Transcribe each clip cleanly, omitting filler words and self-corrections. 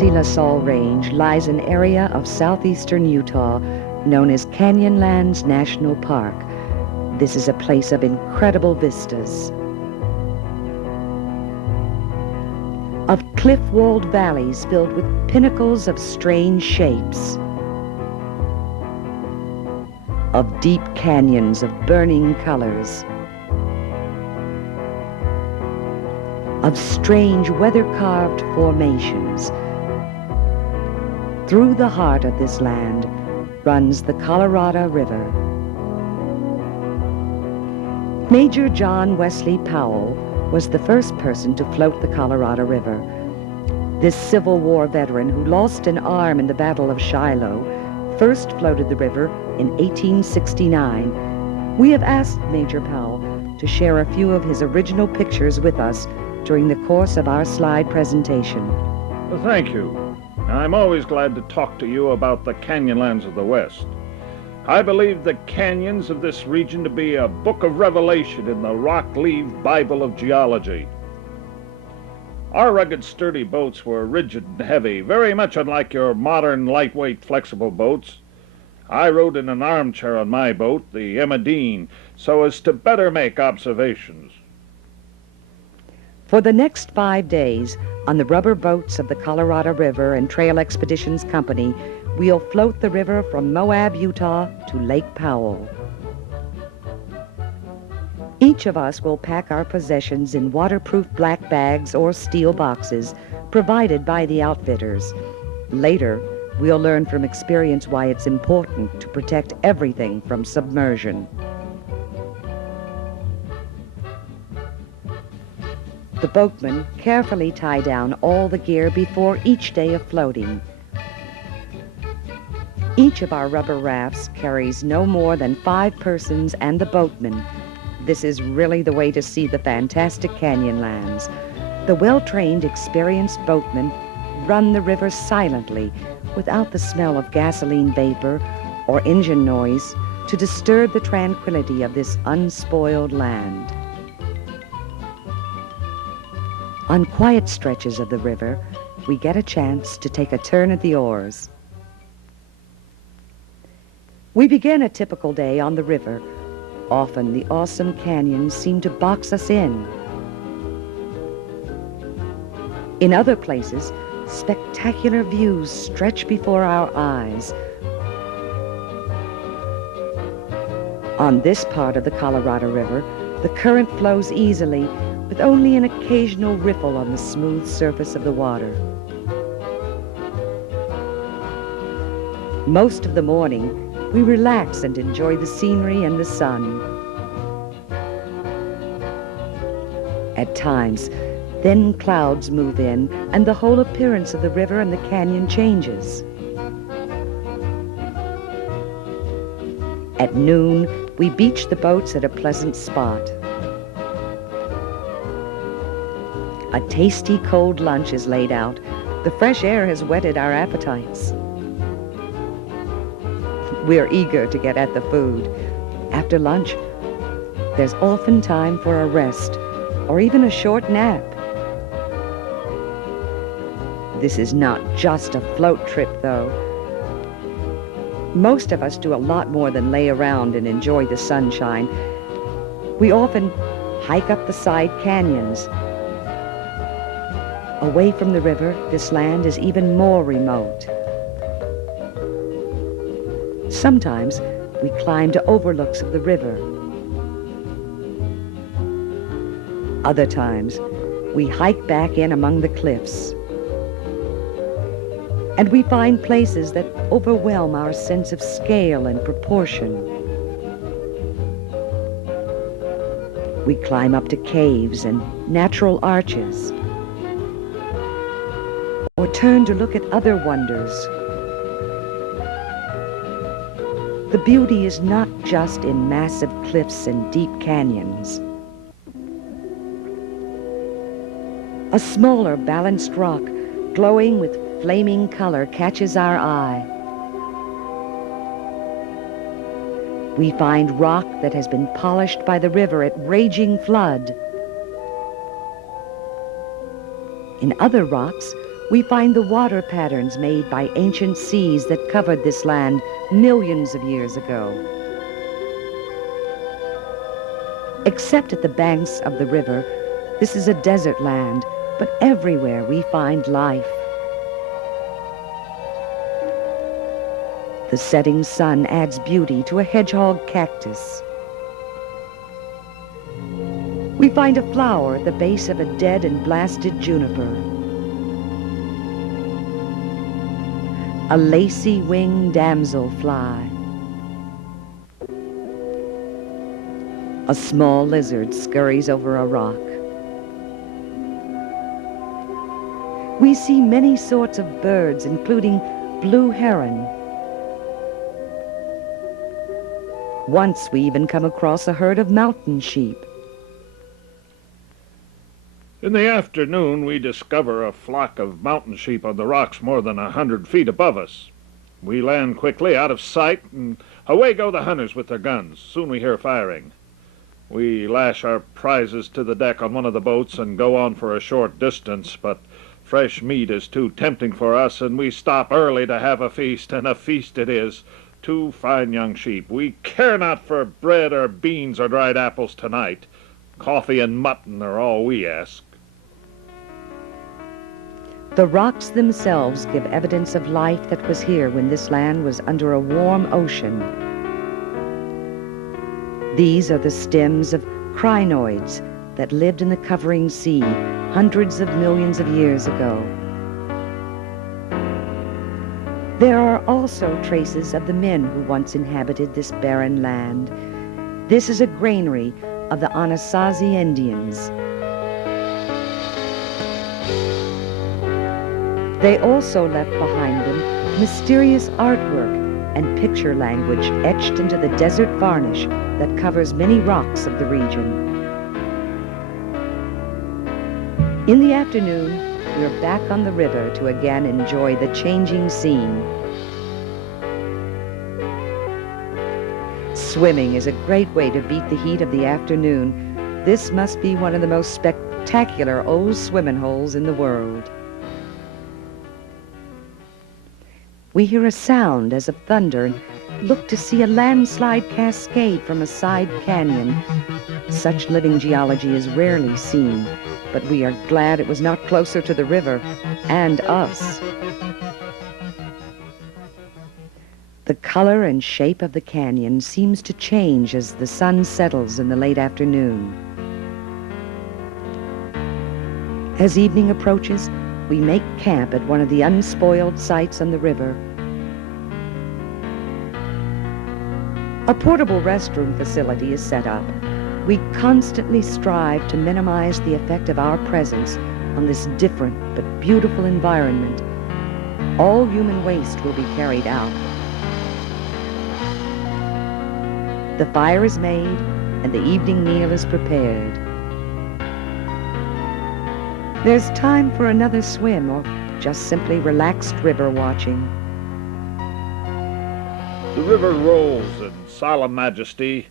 Monte La Salle Range lies an area of southeastern Utah known as Canyonlands National Park. This is a place of incredible vistas, of cliff-walled valleys filled with pinnacles of strange shapes, of deep canyons of burning colors, of strange weather-carved formations. Through the heart of this land runs the Colorado River. Major John Wesley Powell was the first person to float the Colorado River. This Civil War veteran, who lost an arm in the Battle of Shiloh, first floated the river in 1869. We have asked Major Powell to share a few of his original pictures with us during the course of our slide presentation. Well, thank you. I'm always glad to talk to you about the Canyonlands of the West. I believe the canyons of this region to be a book of revelation in the rock-leaved Bible of geology. Our rugged, sturdy boats were rigid and heavy, very much unlike your modern, lightweight, flexible boats. I rode in an armchair on my boat, the Emma Dean, so as to better make observations. For the next 5 days, on the rubber boats of the Colorado River and Trail Expeditions Company, we'll float the river from Moab, Utah to Lake Powell. Each of us will pack our possessions in waterproof black bags or steel boxes provided by the outfitters. Later, we'll learn from experience why it's important to protect everything from submersion. The boatmen carefully tie down all the gear before each day of floating. Each of our rubber rafts carries no more than 5 persons and the boatman. This is really the way to see the fantastic Canyonlands. The well-trained, experienced boatmen run the river silently, without the smell of gasoline vapor or engine noise to disturb the tranquility of this unspoiled land. On quiet stretches of the river, we get a chance to take a turn at the oars. We begin a typical day on the river. Often the awesome canyons seem to box us in. In other places, spectacular views stretch before our eyes. On this part of the Colorado River, the current flows easily, with only an occasional ripple on the smooth surface of the water. Most of the morning, we relax and enjoy the scenery and the sun. At times, thin clouds move in, and the whole appearance of the river and the canyon changes. At noon, we beach the boats at a pleasant spot. A tasty cold lunch is laid out. The fresh air has whetted our appetites. We're eager to get at the food. After lunch, there's often time for a rest or even a short nap. This is not just a float trip, though. Most of us do a lot more than lay around and enjoy the sunshine. We often hike up the side canyons. Away from the river, this land is even more remote. Sometimes we climb to overlooks of the river. Other times, we hike back in among the cliffs. And we find places that overwhelm our sense of scale and proportion. We climb up to caves and natural arches, or turn to look at other wonders. The beauty is not just in massive cliffs and deep canyons. A smaller, balanced rock, glowing with flaming color, catches our eye. We find rock that has been polished by the river at raging flood. In other rocks, We find the water patterns made by ancient seas that covered this land millions of years ago. Except at the banks of the river, this is a desert land, but everywhere we find life. The setting sun adds beauty to a hedgehog cactus. We find a flower at the base of a dead and blasted juniper. A lacy-winged damselfly. A small lizard scurries over a rock. We see many sorts of birds, including blue heron. Once we even come across a herd of mountain sheep. In the afternoon, we discover a flock of mountain sheep on the rocks more than 100 feet above us. We land quickly out of sight, and away go the hunters with their guns. Soon we hear firing. We lash our prizes to the deck on one of the boats and go on for a short distance, but fresh meat is too tempting for us, and we stop early to have a feast, and a feast it is. 2 fine young sheep. We care not for bread or beans or dried apples tonight. Coffee and mutton are all we ask. The rocks themselves give evidence of life that was here when this land was under a warm ocean. These are the stems of crinoids that lived in the covering sea hundreds of millions of years ago. There are also traces of the men who once inhabited this barren land. This is a granary of the Anasazi Indians. They also left behind them mysterious artwork and picture language etched into the desert varnish that covers many rocks of the region. In the afternoon, we're back on the river to again enjoy the changing scene. Swimming is a great way to beat the heat of the afternoon. This must be one of the most spectacular old swimming holes in the world. We hear a sound as of thunder and look to see a landslide cascade from a side canyon. Such living geology is rarely seen, but we are glad it was not closer to the river and us. The color and shape of the canyon seems to change as the sun settles in the late afternoon. As evening approaches, we make camp at one of the unspoiled sites on the river. A portable restroom facility is set up. We constantly strive to minimize the effect of our presence on this different but beautiful environment. All human waste will be carried out. The fire is made and the evening meal is prepared. There's time for another swim or just simply relaxed river watching. The river rolls in solemn majesty.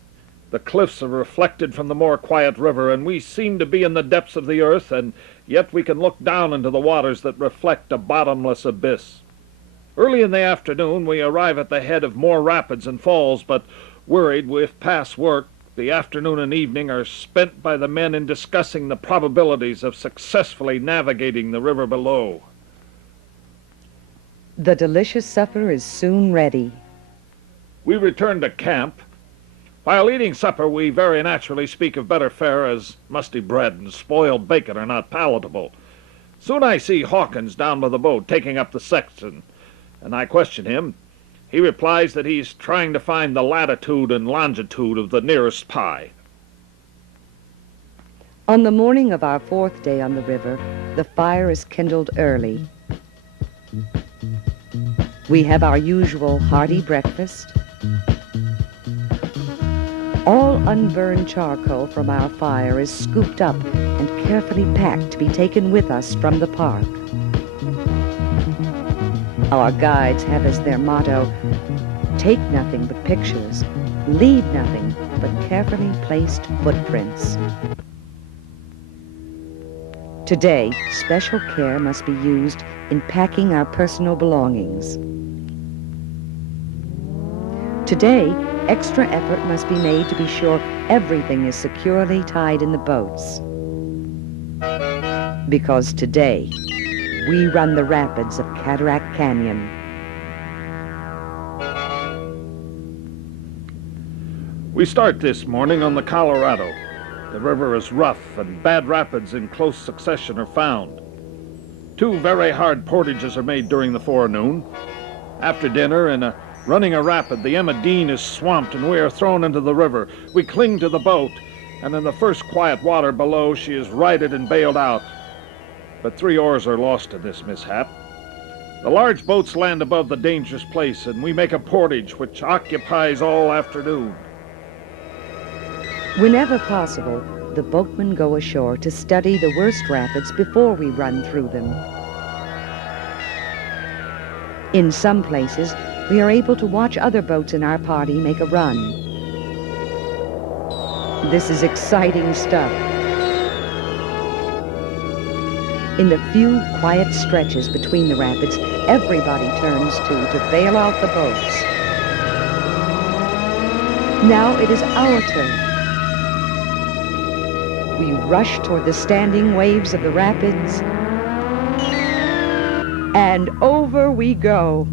The cliffs are reflected from the more quiet river, and we seem to be in the depths of the earth, and yet we can look down into the waters that reflect a bottomless abyss. Early in the afternoon, we arrive at the head of more rapids and falls, but worried with past work, the afternoon and evening are spent by the men in discussing the probabilities of successfully navigating the river below. The delicious supper is soon ready. We return to camp. While eating supper, we very naturally speak of better fare, as musty bread and spoiled bacon are not palatable. Soon I see Hawkins down by the boat taking up the sextant, and I question him. He replies that he's trying to find the latitude and longitude of the nearest pie. On the morning of our 4th day on the river, the fire is kindled early. We have our usual hearty breakfast. All unburned charcoal from our fire is scooped up and carefully packed to be taken with us from the park. Our guides have as their motto, take nothing but pictures, leave nothing but carefully placed footprints. Today, special care must be used in packing our personal belongings. Today, extra effort must be made to be sure everything is securely tied in the boats. Because today, we run the rapids of Cataract Canyon. We start this morning on the Colorado. The river is rough and bad rapids in close succession are found. 2 very hard portages are made during the forenoon. After dinner, running a rapid, the Emma Dean is swamped and we are thrown into the river. We cling to the boat, and in the first quiet water below, she is righted and bailed out. But 3 oars are lost in this mishap. The large boats land above the dangerous place, and we make a portage which occupies all afternoon. Whenever possible, the boatmen go ashore to study the worst rapids before we run through them. In some places, we are able to watch other boats in our party make a run. This is exciting stuff. In the few quiet stretches between the rapids, everybody turns to bail out the boats. Now it is our turn. We rush toward the standing waves of the rapids, and over we go.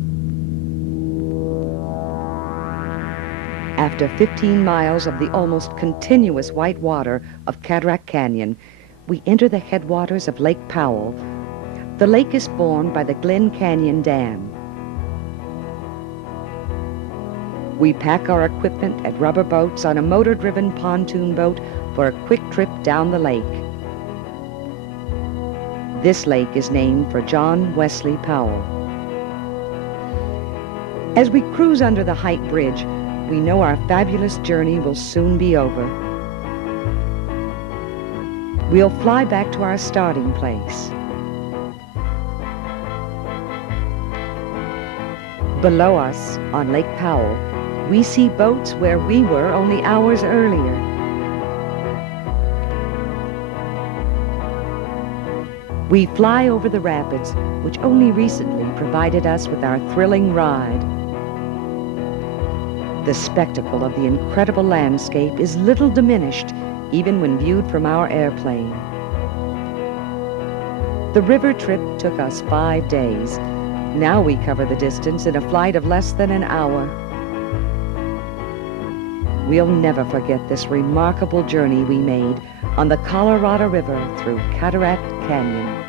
After 15 miles of the almost continuous white water of Cataract Canyon, we enter the headwaters of Lake Powell. The lake is formed by the Glen Canyon Dam. We pack our equipment at rubber boats on a motor-driven pontoon boat for a quick trip down the lake. This lake is named for John Wesley Powell. As we cruise under the Height Bridge, we know our fabulous journey will soon be over. We'll fly back to our starting place. Below us, on Lake Powell, we see boats where we were only hours earlier. We fly over the rapids, which only recently provided us with our thrilling ride. The spectacle of the incredible landscape is little diminished, even when viewed from our airplane. The river trip took us 5 days. Now we cover the distance in a flight of less than an hour. We'll never forget this remarkable journey we made on the Colorado River through Cataract Canyon.